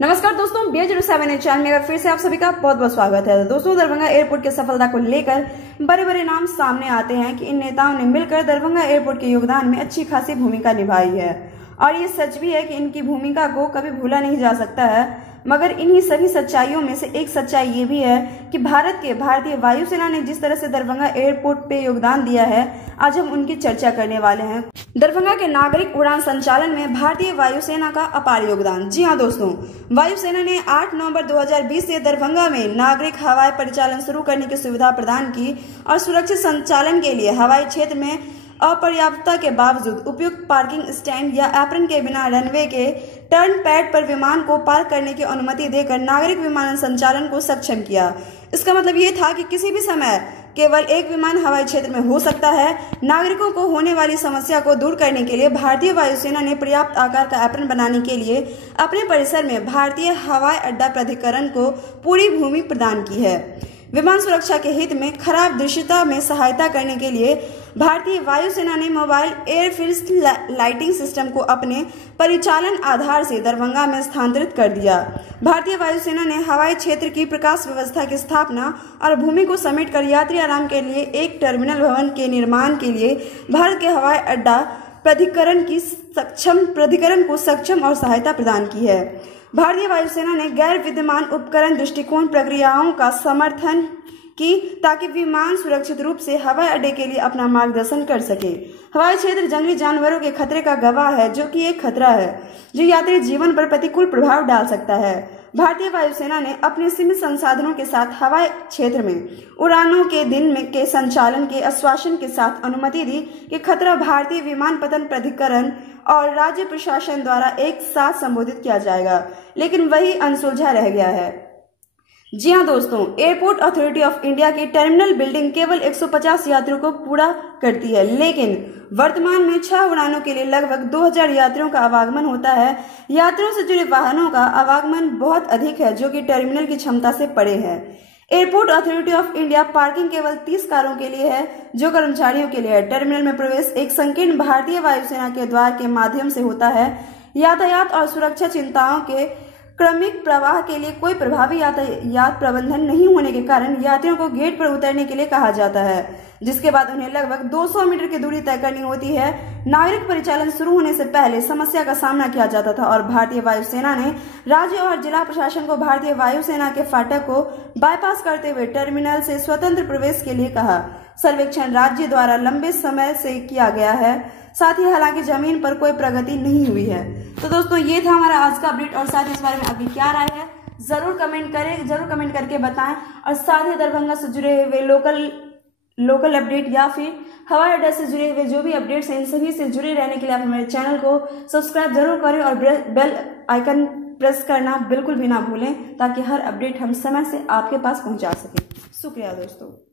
नमस्कार दोस्तों, BA07 channel में फिर से आप सभी का बहुत बहुत स्वागत है। दोस्तों, दरभंगा एयरपोर्ट की सफलता को लेकर बड़े बड़े नाम सामने आते हैं कि इन नेताओं ने मिलकर दरभंगा एयरपोर्ट के योगदान में अच्छी खासी भूमिका निभाई है और ये सच भी है कि इनकी भूमिका को कभी भूला नहीं जा सकता है। मगर इन्हीं सभी सच्चाइयों में से एक सच्चाई ये भी है कि भारतीय वायुसेना ने जिस तरह से दरभंगा एयरपोर्ट पे योगदान दिया है, आज हम उनकी चर्चा करने वाले हैं। दरभंगा के नागरिक उड़ान संचालन में भारतीय वायुसेना का अपार योगदान। जी हाँ दोस्तों, वायुसेना ने 8 नवंबर 2020 से दरभंगा में नागरिक हवाई परिचालन शुरू करने की सुविधा प्रदान की और सुरक्षित संचालन के लिए हवाई क्षेत्र में अपर्याप्तता के बावजूद उपयुक्त पार्किंग स्टैंड या एप्रन के बिना रनवे के टर्न पैड पर विमान को पार्क करने की अनुमति देकर नागरिक विमानन संचालन को सक्षम किया। इसका मतलब ये था कि किसी भी समय केवल एक विमान हवाई क्षेत्र में हो सकता है। नागरिकों को होने वाली समस्या को दूर करने के लिए भारतीय वायुसेना ने पर्याप्त आकार का एप्रन बनाने के लिए अपने परिसर में भारतीय हवाई अड्डा प्राधिकरण को पूरी भूमि प्रदान की है। विमान सुरक्षा के हित में खराब दृश्यता में सहायता करने के लिए भारतीय वायुसेना ने मोबाइल एयरफील्ड लाइटिंग सिस्टम को अपने परिचालन आधार से दरभंगा में स्थानांतरित कर दिया। भारतीय वायुसेना ने हवाई क्षेत्र की प्रकाश व्यवस्था की स्थापना और भूमि को समेटकर यात्री आराम के लिए एक टर्मिनल भवन के निर्माण के लिए भारत के हवाई अड्डा प्राधिकरण को सक्षम और सहायता प्रदान की है। भारतीय वायुसेना ने गैर विद्यमान उपकरण दृष्टिकोण प्रक्रियाओं का समर्थन की ताकि विमान सुरक्षित रूप से हवाई अड्डे के लिए अपना मार्गदर्शन कर सके। हवाई क्षेत्र जंगली जानवरों के खतरे का गवाह है, जो कि एक खतरा है जो यात्री जीवन पर प्रतिकूल प्रभाव डाल सकता है। भारतीय वायुसेना ने अपने सीमित संसाधनों के साथ हवाई क्षेत्र में उड़ानों के दिन के संचालन के आश्वासन के साथ अनुमति दी कि खतरा भारतीय विमानपत्तन प्राधिकरण और राज्य प्रशासन द्वारा एक साथ संबोधित किया जाएगा, लेकिन वही अनसुलझा रह गया है। जी हाँ दोस्तों, एयरपोर्ट अथॉरिटी ऑफ इंडिया की टर्मिनल बिल्डिंग केवल 150 यात्रियों को पूरा करती है, लेकिन वर्तमान में 6 उड़ानों के लिए लगभग 2000 यात्रियों का आवागमन होता है। यात्रियों से जुड़े वाहनों का आवागमन बहुत अधिक है, जो कि टर्मिनल की क्षमता से परे है। Airport authority of India parking केवल 30 कारों के लिए है, जो कर्मचारियों के लिए है। टर्मिनल में प्रवेश एक संकीर्ण भारतीय वायुसेना के द्वार के माध्यम से होता है। यातायात और सुरक्षा चिंताओं के क्रमिक प्रवाह के लिए कोई प्रभावी यातायात प्रबंधन नहीं होने के कारण यात्रियों को गेट पर उतरने के लिए कहा जाता है, जिसके बाद उन्हें लगभग 200 मीटर की दूरी तय करनी होती है। नागरिक परिचालन शुरू होने से पहले समस्या का सामना किया जाता था और भारतीय वायुसेना ने राज्य और जिला प्रशासन को भारतीय वायुसेना के फाटक को बाईपास करते हुए टर्मिनल से स्वतंत्र प्रवेश के लिए कहा। सर्वेक्षण राज्य द्वारा लंबे समय से किया गया है, साथ ही हालांकि जमीन पर कोई प्रगति नहीं हुई है। तो दोस्तों, ये था हमारा आज का अपडेट और साथ ही इस बारे में आपकी क्या राय है जरूर कमेंट करके बताएं। और साथ ही दरभंगा से जुड़े हुए लोकल अपडेट या फिर हवाई अड्डा से जुड़े हुए जो भी अपडेट्स हैं, इन सभी से जुड़े रहने के लिए आप हमारे चैनल को सब्सक्राइब जरूर करें और बेल आइकन प्रेस करना बिल्कुल भी ना भूलें, ताकि हर अपडेट हम समय से आपके पास पहुंचा सकें। शुक्रिया दोस्तों।